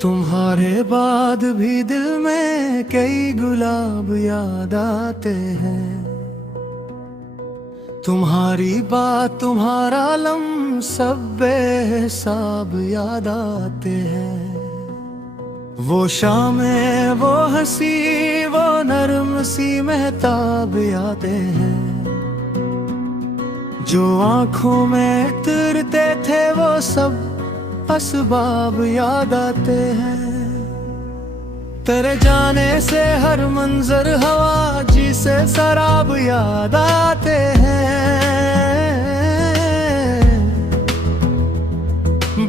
तुम्हारे बाद भी दिल में कई गुलाब याद आते हैं। तुम्हारी बात तुम्हारा लम सब बेहिसाब याद आते हैं। वो शामें वो हंसी वो नरम सी महताब यादें हैं। जो आंखों में उतरते थे वो सब असबाब याद आते हैं। तेरे जाने से हर मंजर हवा जी से शराब याद आते हैं।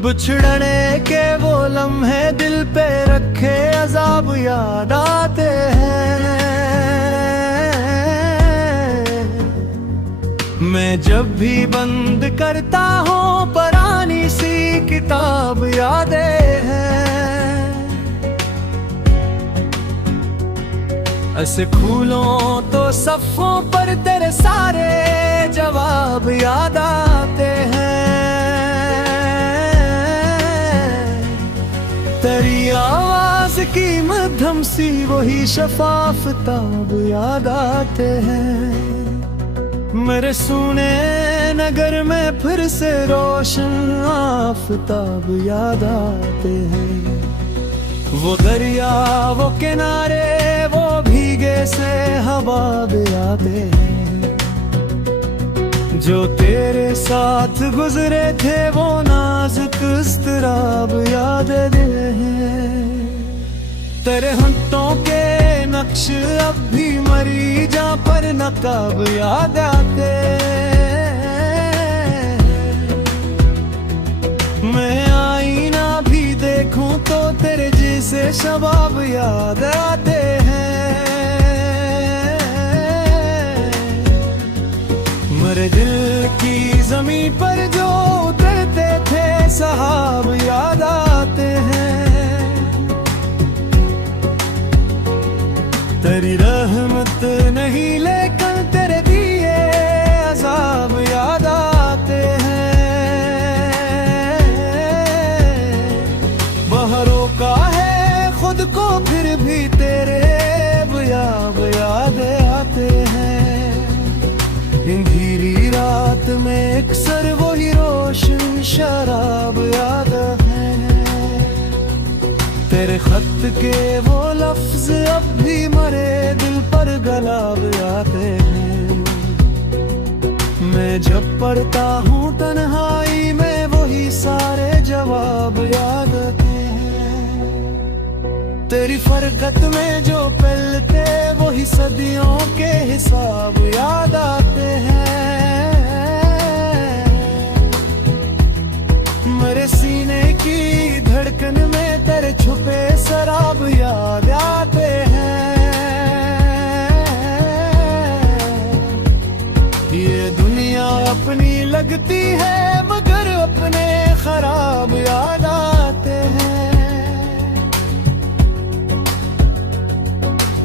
बिछड़ने के वो लम्हे दिल पे रखे अजाब याद आते हैं। मैं जब भी बंद करता हूँ पुरानी सी किताब यादें हैं। ऐसे खोलों तो सफ़ों पर तेरे सारे जवाब याद आते हैं। तेरी आवाज़ की मध्यम सी वही शफाफ ताब याद आते हैं। मेरे सुने नगर में फिर से रोशन आफताब याद आते हैं। वो दरिया वो किनारे वो भीगे से हवाब आते हैं। जो तेरे साथ गुजरे थे वो नाजुक इज़्तिराब याद हैं। तेरे होंठों के नक्श अब भी मरी जा पर नकाब याद आते। मैं आईना भी देखूं तो तेरे जैसे शबाब याद आते हैं। मेरे दिल की जमीन पर जो उतरते थे सहाब याद आते हैं। तेरी रहमत नहीं लेकिन तेरे दिए अज़ाब याद आते हैं। बहरों का है खुद को फिर भी तेरे याद आते हैं। अंधेरी रात में अक्सर वही रोशन शराब याद है। तेरे खत के वो लफ्ज अब भी मरे दिल पर गलाब आते हैं। मैं जब पढ़ता हूँ तन्हाई में वही सारे जवाब याद आते हैं। तेरी फरकत में जो पलते वही सदियों के हिसाब याद आते हैं। मेरे सीने की धड़कन में तेरे छुपे शराब याद आते हैं। ये दुनिया अपनी लगती है मगर अपने खराब याद आते हैं।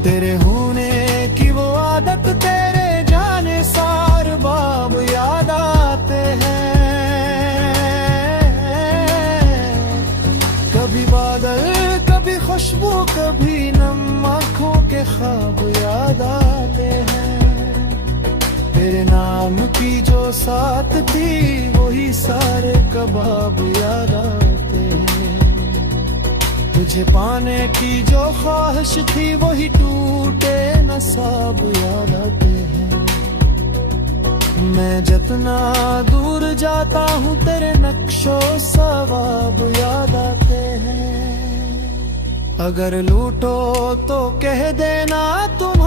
तेरे होने की वो आदत तेरे जाने सार बाब याद आते हैं। कभी बादल कभी खुशबू कभी नम आँखों के ख्वाब याद आते हैं। तेरे नाम की जो साथ थी वही सारे कबाब याद आते हैं। तुझे पाने की जो ख्वाहिश थी वही टूटे नसाब याद आते हैं। मैं जितना दूर जाता हूँ तेरे नक्शो सवाब याद आते हैं। अगर लूटो तो कह देना तुम